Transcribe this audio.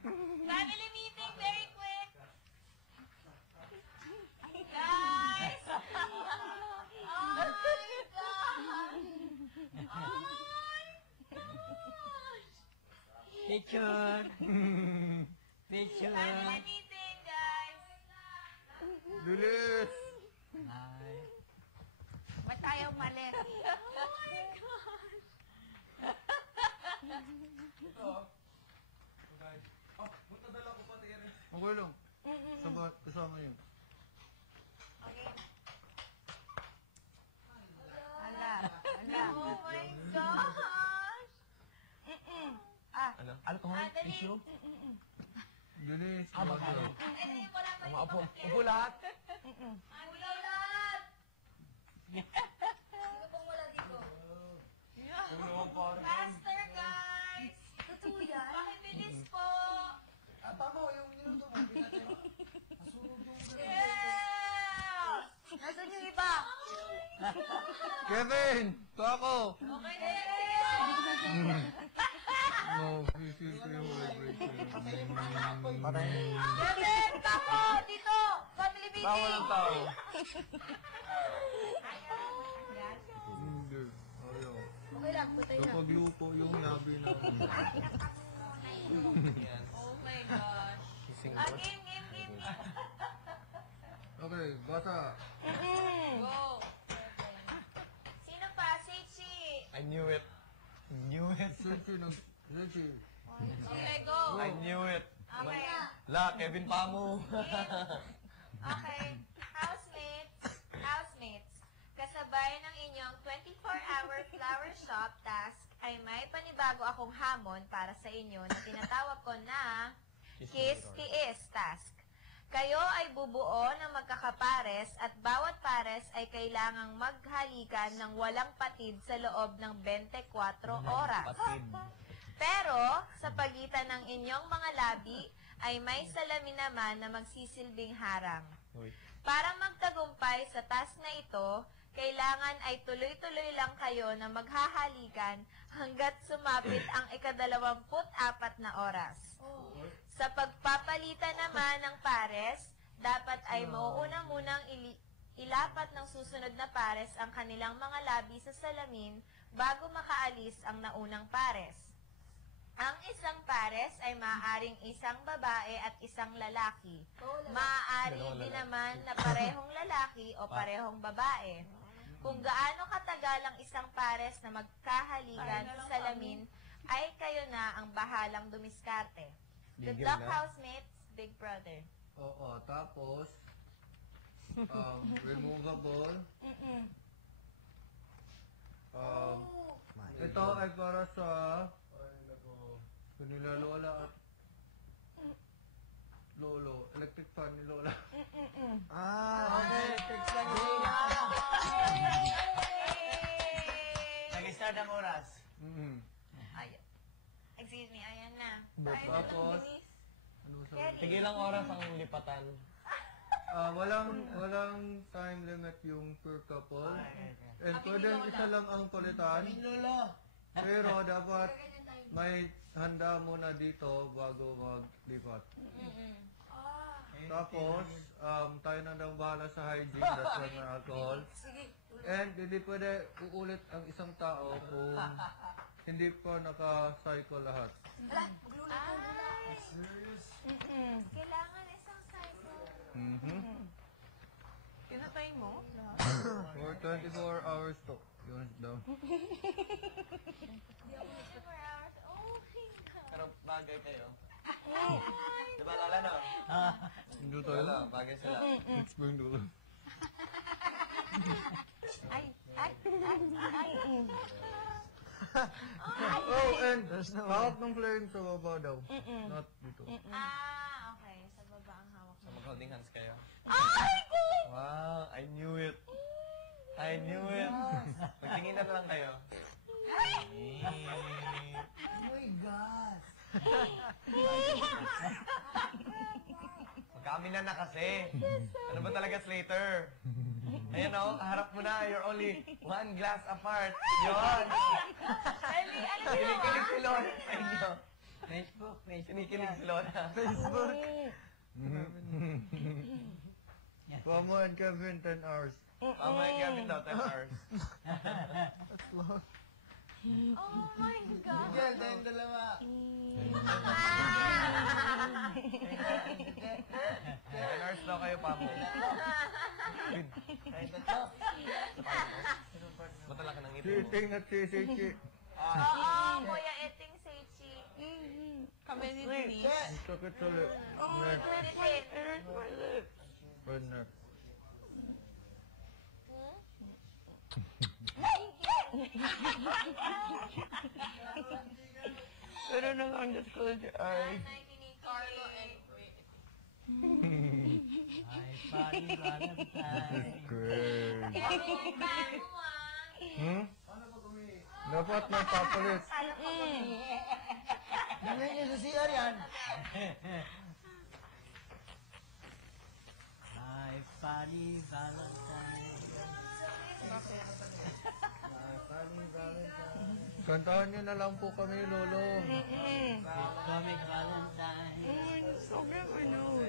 Family meeting, very quick. Guys! Oh my God! Oh my gosh! Picture. Picture. Family meeting, guys. Bilis! Ay. Ba't tayo umalis? Oh my gosh! Okay lang. Kasama yun. Okay. Ala, ala. Oh my gosh! Ano? Ano to? Dali. Tissue? Bilis. Baka. Ito yung wala pa yung Upo. pamangkin. Upo lahat. Ulo lahat! Sino bang wala dito? Faster, guys! Totoo yan? Pakibilis po! Yeah! Nasaan yung iba? Kevin! Ito ako! Okay na yan! No, feel ko yung vibration. Patay. Kevin! Tako! Dito! Family meeting! Bawal ang tao. Hindi. Ayaw. Okay lang, putay na. Kapag lupo yung labi namin. Oh my gosh! Kissing Ah, booth. game! Okay, bata. Go! Sino pa? Seichi! I knew it. Knew it. Sechi. Okay, go! I knew it. Okay. La, Kevin Pamo. Okay. Housemates. Kasabay ng inyong 24-hour flower shop task ay may panibago akong hamon para sa inyo na tinatawag ko na Kiss Tiis task. Kayo ay bubuo ng magkakapares at bawat pares ay kailangang maghalikan ng walang patid sa loob ng 24 oras. Patid. Pero, sa pagitan ng inyong mga labi, ay may salamin naman na magsisilbing harang. Uy. Para magtagumpay sa task na ito, kailangan ay tuloy-tuloy lang kayo na maghahalikan hanggat sumapit ang ika-24 na oras. Sa pagpapalitan naman ng pares, dapat ay mauuna munang ilapat ng susunod na pares ang kanilang mga labi sa salamin bago makaalis ang naunang pares. Ang isang pares ay maaaring isang babae at isang lalaki. Maaari din naman na parehong lalaki o parehong babae. Kung gaano katagal ang isang pares na magkahalikan sa salamin, ay kayo na ang bahalang dumiskarte. Good Gigil luck, na. housemates, Big Brother. Oo, tapos, removable. Ito ay para sa kanila lola at lolo. Electric fan ni lola. Okay. Fix lang Nag-start ang oras. Excuse me, ayan na. Tapos, ano sa... Tigil ang oras ang lipatan. walang time limit yung per couple. And pwedeng isa lang ang palitan. Pero dapat may handa muna dito bago maglipat. Tapos, tayo na lang bahala sa hygiene, that's why may alcohol. And hindi pwede uulit ang isang tao kung hindi pa naka-cycle lahat. Kailangan isang cycle. Pinatay mo? For 24 hours to. Yun daw. 24 hours. Oh my God. Pero bagay kayo. Diba Lola no? Hindi tayo Lola, lang. bagay sila. Explain to them. Ay. Oh, and hawak ng flame sa baba daw. Not dito. Okay. Sa baba ang hawak. So mag-holding hands kayo. Ay, good! Wow, I knew it. I knew it. Magtingin na lang kayo. Magkaminan na kasi. Ano ba talaga, Slater? Ayan o, kaharap mo na. You're only one glass apart. Yun. Ano Kilig-kilig si Lola sa inyo. Facebook. Kinikilig si Lola. Facebook. Pomo and Kevin, 10 hours. Mama and Gavin daw, 10 hours. That's long. Oh my God. Miguel, tayong dalawa. 10 hours daw kayo, Pamo. Tayong tatlo. Matala ka ng ngipin mo. Siting at sisichi. Oo, Kuya Eting Seichi. Kami ni Denise. Ang sakit sa lip. Neck. Red neck. Pero nang underscore ay. Carlo and Ay, paano Valentine? Great. Kevin, bago ah. Hmm? Dapat may papalit. Gawin niyo sa CR yan. Ay, funny Valentine. Ay, funny Valentine. Kantahan niyo na lang po kami, Lolo. Comic Valentine. Sobrang ano.